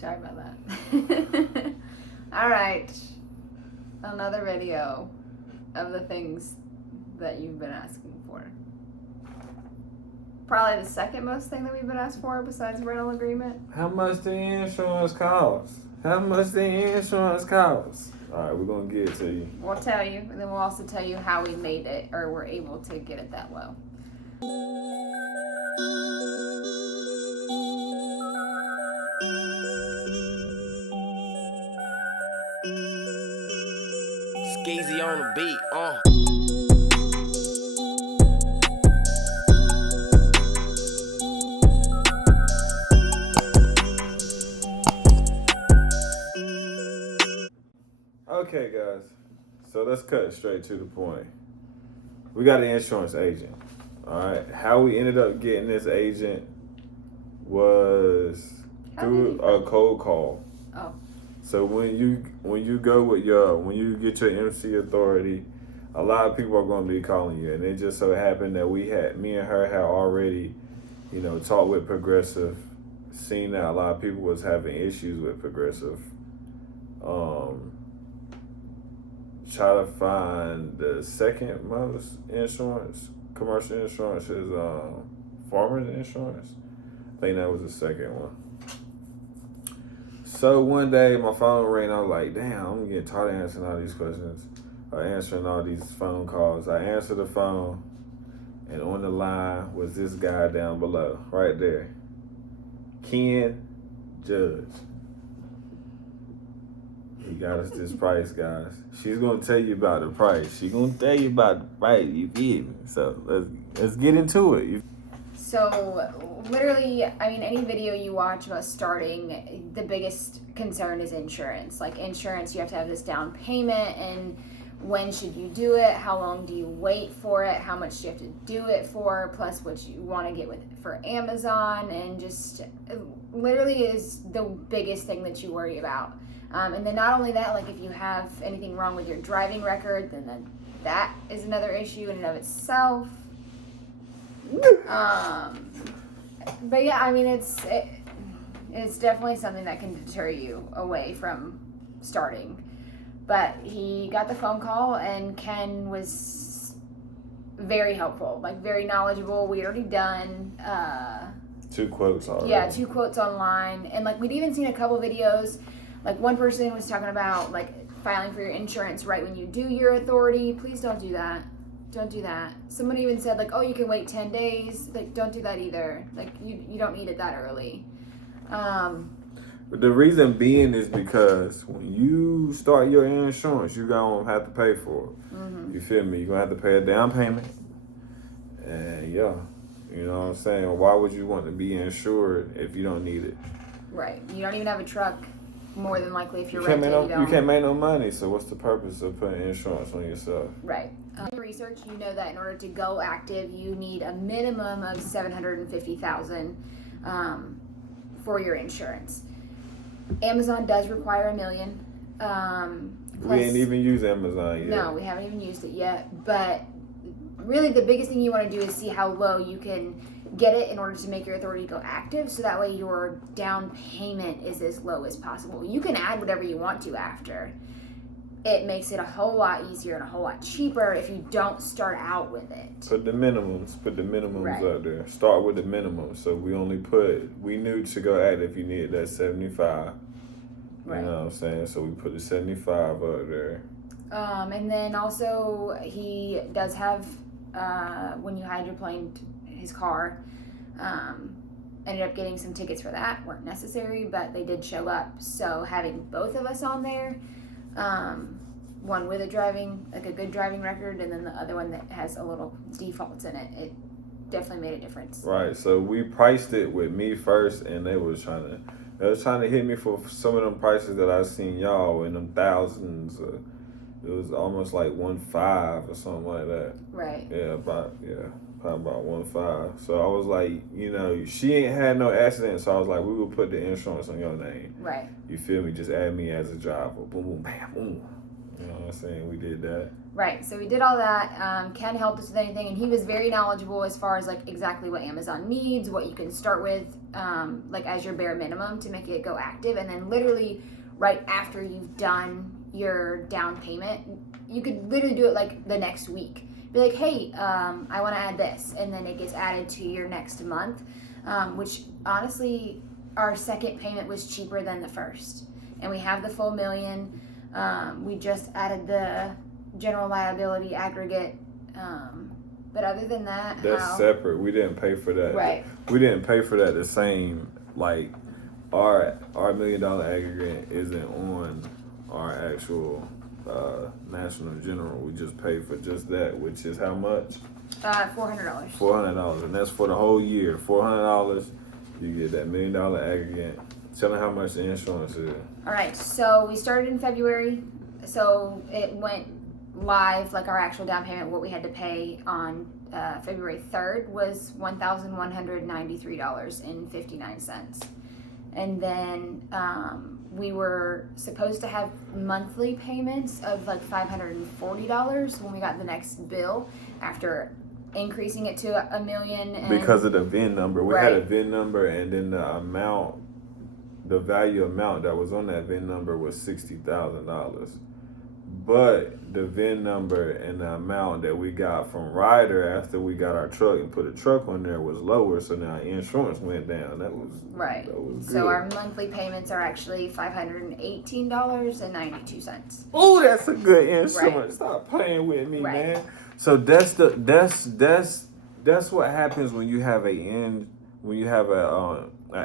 Sorry about that. All right. Another video of the things that you've been asking for. Probably the second most thing that we've been asked for besides rental agreement. How much the insurance cost? How much the insurance cost? All right, we're going to get it to you. We'll tell you, and then we'll also tell you how we made it or were able to get it that low. Skeezy on the beat, Okay, guys. So let's cut straight to the point. We got an insurance agent. All right. How we ended up getting this agent was through a cold call. Oh. So when you go with when you get your MC authority, a lot of people are going to be calling you, and it just so happened that me and her had already, talked with Progressive, seen that a lot of people was having issues with Progressive. Try to find the second most commercial insurance is farmers insurance. I think that was the second one. So one day my phone rang. I was like, damn, I'm getting tired of answering all these questions, answering all these phone calls. I answered the phone, and on the line was this guy down below, right there, Ken Judd. He got us this price, guys. She's gonna tell you about the price. She's gonna tell you about the price. You get me? So let's get into it. So literally, I mean, any video you watch about starting, the biggest concern is insurance. Like insurance, you have to have this down payment, and when should you do it? How long do you wait for it? How much do you have to do it for? Plus what you want to get for Amazon, and just literally is the biggest thing that you worry about. And then not only that, like if you have anything wrong with your driving record, then that is another issue in and of itself. But yeah, I mean, it's definitely something that can deter you away from starting. But he got the phone call, and Ken was very helpful, like very knowledgeable. We'd already done 2 quotes already. Yeah, 2 quotes online, and like we'd even seen a couple videos. Like one person was talking about like filing for your insurance right when you do your authority. Please don't do that. Don't do that. Someone even said like, oh, you can wait 10 days. Like, don't do that either. Like, you don't need it that early. But the reason being is because when you start your insurance, you're going to have to pay for it. Mm-hmm. You feel me? You're going to have to pay a down payment. And yeah, you know what I'm saying? Why would you want to be insured if you don't need it? Right. You don't even have a truck. More than likely, if you're renting, you can't make no money. So what's the purpose of putting insurance on yourself? Right. Research, you know that in order to go active, you need a minimum of $750,000 for your insurance. Amazon does require $1 million. We ain't even used Amazon yet. No, we haven't even used it yet. But really, the biggest thing you want to do is see how low you can get it in order to make your authority go active, so that way your down payment is as low as possible. You can add whatever you want to after. It makes it a whole lot easier and a whole lot cheaper if you don't start out with it. Put the minimums right up there. Start with the minimum. So we knew to go active if you needed that 75. Right. You know what I'm saying? So we put the 75 up there. And then also he does have, when you hydroplaned his car, ended up getting some tickets for that. Weren't necessary, but they did show up. So having both of us on there, one with a good driving record, and then the other one that has a little defaults in it, it definitely made a difference. Right. So we priced it with me first, and they was trying to hit me for some of them prices that I seen y'all in them thousands. It was almost like 1.5 or something like that. Right. Probably about 1.5. So I was like, she ain't had no accident, so I was like, we will put the insurance on your name. Right. You feel me? Just add me as a driver. Boom, boom, bam, boom. You know what I'm saying? We did that. Right, so we did all that. Ken helped us with anything, and he was very knowledgeable as far as like exactly what Amazon needs, what you can start with, like as your bare minimum to make it go active, and then literally right after you've done your down payment, you could literally do it like the next week. Be like, hey, I want to add this, and then it gets added to your next month, which honestly, our second payment was cheaper than the first, and we have the full $1 million. We just added the general liability aggregate, but other than that, that's separate. We didn't pay for that. Right. We didn't pay for that the same. Like our $1 million aggregate isn't on our actual national general. We just pay for just that, which is how much? $400. $400, and that's for the whole year. $400, you get that $1 million aggregate. Tell them how much the insurance is. All right, so we started in February, so it went live, like our actual down payment, what we had to pay on February 3rd was $1,193.59. And then we were supposed to have monthly payments of like $540 when we got the next bill after increasing it to $1 million. And because of the VIN number. We right. had a VIN number, and then the value amount that was on that VIN number was $60,000. But the VIN number and the amount that we got from Ryder after we got our truck and put a truck on there was lower, so now insurance went down. That was right. That was good. So our monthly payments are actually $518.92. Oh, that's a good insurance. Right. Stop playing with me, right. man. So that's what happens when you have an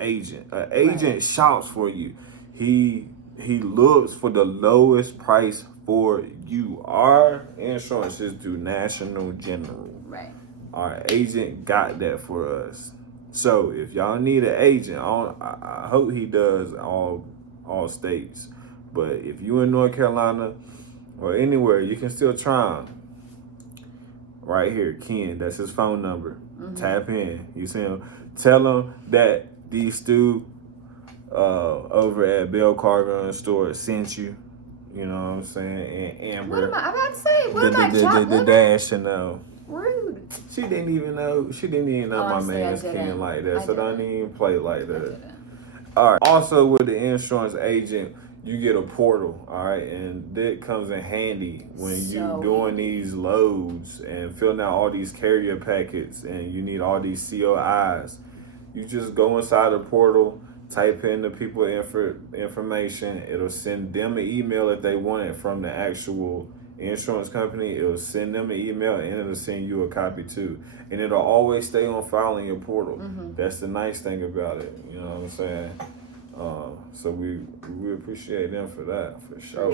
agent. An agent right. shops for you. He looks for the lowest price for you. Our insurance is through National General. Right. Our agent got that for us. So if y'all need an agent, I hope he does all states. But if you in North Carolina or anywhere, you can still try him. Right here, Ken. That's his phone number. Mm-hmm. Tap in. You see him. Tell him that these two over at Belle Cargo And Storage sent you. You know what I'm saying? And Amber. What am I about to say? What am I the dash to know. Rude. She didn't even know my man's Ken like that. So don't even play like that. All right. Also with the insurance agent, you get a portal, all right? And that comes in handy when you doing these loads and filling out all these carrier packets and you need all these COIs. You just go inside the portal, type in the people information. It'll send them an email if they want it from the actual insurance company. It'll send them an email and it'll send you a copy too. And it'll always stay on file in your portal. Mm-hmm. That's the nice thing about it. You know what I'm saying? So we appreciate them for that, for sure.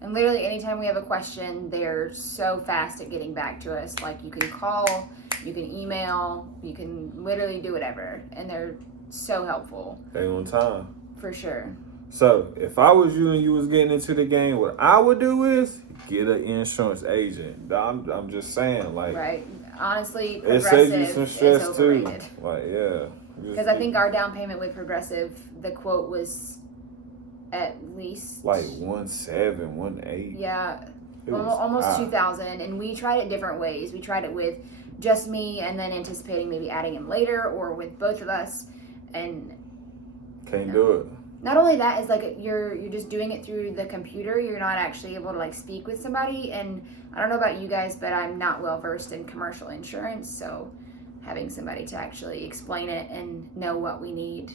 And literally anytime we have a question, they're so fast at getting back to us. Like you can call, you can email, you can literally do whatever. And they're so helpful. They on time. For sure. So if I was you and you was getting into the game, what I would do is get an insurance agent. I'm just saying, like, right. Honestly, it saves you some stress is overrated. too. Like, yeah. Because I think our down payment with Progressive, the quote was at least like 1.7, 1.8. Yeah, almost 2,000. And we tried it different ways. We tried it with just me, and then anticipating maybe adding him later, or with both of us, and can't do it. Not only that, is like you're just doing it through the computer. You're not actually able to like speak with somebody. And I don't know about you guys, but I'm not well versed in commercial insurance, so having somebody to actually explain it and know what we need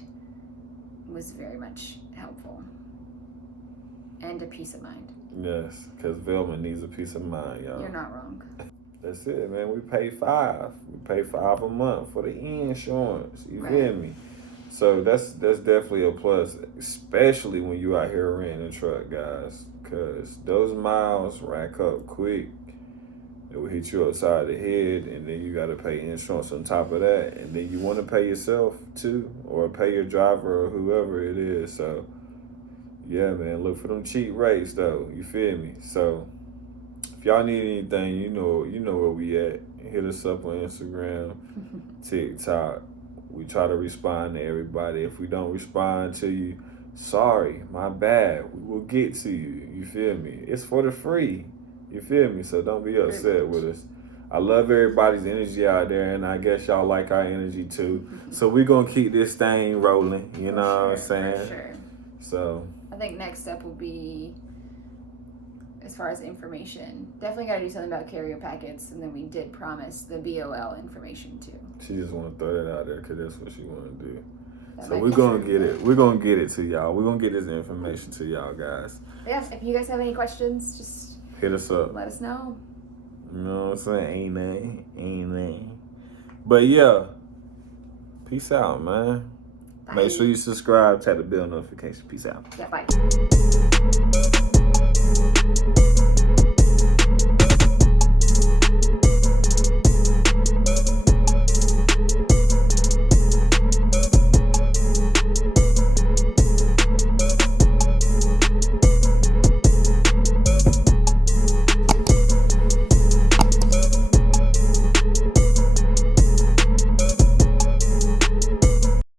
was very much helpful. And a peace of mind. Yes, because Velma needs a peace of mind, y'all. You're not wrong. That's it, man. We pay $5. We pay $5 a month for the insurance. You feel me? So that's definitely a plus, especially when you out here renting a truck, guys. Because those miles rack up quick. It will hit you upside the head, and then you got to pay insurance on top of that. And then you want to pay yourself, too, or pay your driver or whoever it is. So, yeah, man, look for them cheap rates, though. You feel me? So, if y'all need anything, you know where we at. Hit us up on Instagram, TikTok. We try to respond to everybody. If we don't respond to you, sorry, my bad. We will get to you. You feel me? It's for the free. You feel me? So don't be upset with us. I love everybody's energy out there, and I guess y'all like our energy too. So we're gonna keep this thing rolling. You know what I'm saying? For sure. So I think next step will be, as far as information, definitely got to do something about carrier packets, and then we did promise the BOL information too. she just want to throw that out there because that's what she want to do. That So might we're be gonna true. get it. We're gonna get it to y'all. We're gonna get this information to y'all guys. Yeah, if you guys have any questions, just Hit us up. let us know. You know what I'm saying? Ain't nothing. But yeah, peace out, man. Bye. Make sure you subscribe, tap the bell notification. Peace out. Yeah, bye.